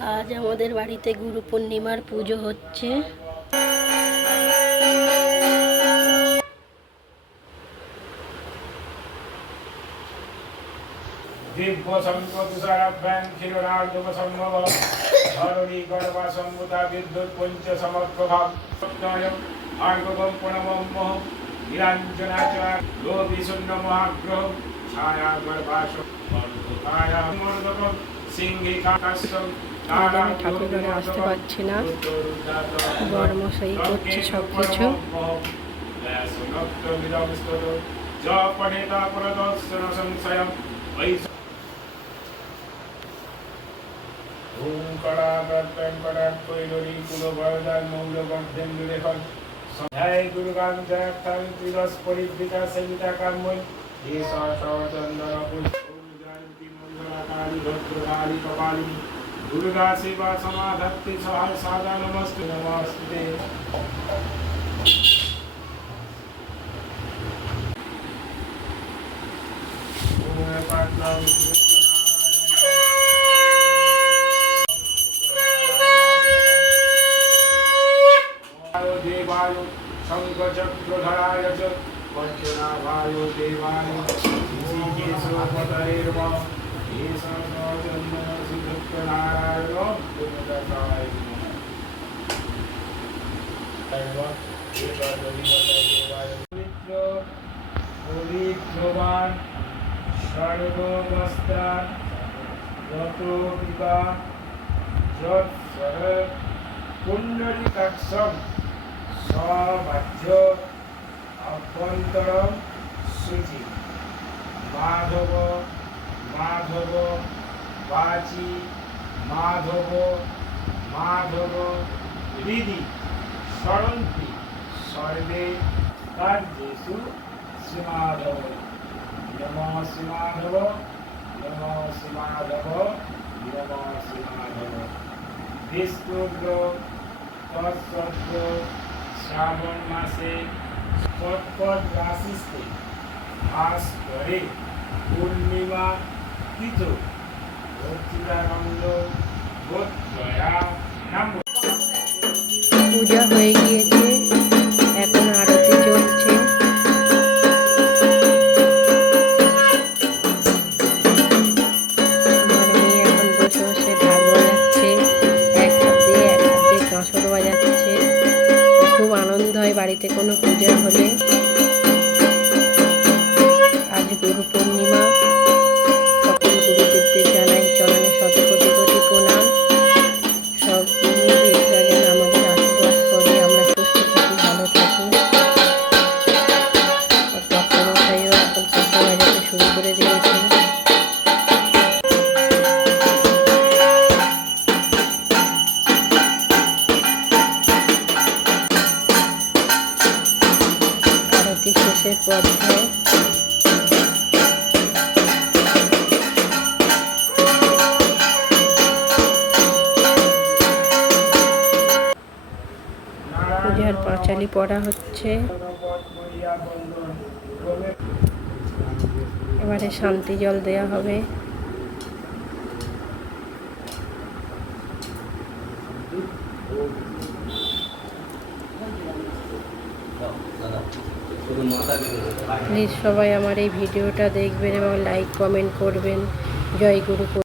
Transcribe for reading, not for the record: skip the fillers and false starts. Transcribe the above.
আজ আমাদের বাড়িতে গুরু পূর্ণিমার পুজো হচ্ছে। দিব্য সম্পদুষারাভ্যাং ক্ষীরনার্দব সম্ভব ধরণী গর্ভা সম্ভুতা বিদ্যুৎ পঞ্চ সমপ্রভাব ভার্গবম প্রণমম নিরঞ্জনাচর লোভি শূন্য মহাগ্রহ ছায়া গর্ভাস আমি ঠাকুরঘরে আসতে পারছি না, বড়মশাই করছে সব কিছু। জয় গুরুগান জয় ত্রিদশ পরিবৃতা সংহিতা কর্মৈ এষা সচন্দন পুষ্পি মঙ্গলাকালী ভদ্রকালী কপালী দুর্গা শিবা সমাধত্তি সহায় সাদা নমস্তে নমস্তে। देवाय शंखचक्रधराय च पंचनाभाय देवाय ऋषिकेशोपतैर्वा ईशानचन्द्रसिद्धनारायण गुणदकाय पवित्रवान् सर्वमस्तान् यतो पिता यत् पुण्डरीकाक्षं सबाध्य अभ्यन्तरं शुचि माधव माधव वाची माधव माधव हृदि सरन्ति सर्वे कार्येषु श्रीमाधव नमः श्रीमाधव नमः श्रीमाधव नमः श्रीमाधव। विष्णुग्र तत्सद्य श्रावण मासे कटकट राशिस्ते भास करे पूर्णिमा तिथो भक्तिदानंद बोधगया नाम। পূজা হয়ে গিয়েছে, এখন আরতি চলছে। আমার মেয়ে এখন বসে বসে ঢাক বাজাচ্ছে, এক হাত দিয়ে কাঁসর বাজাচ্ছে। খুব আনন্দ হয় বাড়িতে কোনো পূজা হলে। আজ গুরু পূর্ণিমা, সকল গুরুদেবদের জানাই চরণে শত কোটি কোটি প্রণাম। সব গুরুদেবরা যেন আমাদের আশীর্বাদ করে আমরা সুস্থ থাকি, ভালো থাকি। ডক্টরমশাইও এখন কাঁসা বাজাতে শুরু করে দিয়েছে। আরতি শেষের পর্যায়ে পূজার পাঁচালি পড়া হচ্ছে। এবারে শান্তি জল দেয়া হবে। প্লিজ সবাই আমার এই ভিডিওটা দেখবেন এবং লাইক কমেন্ট করবেন। জয় গুরু।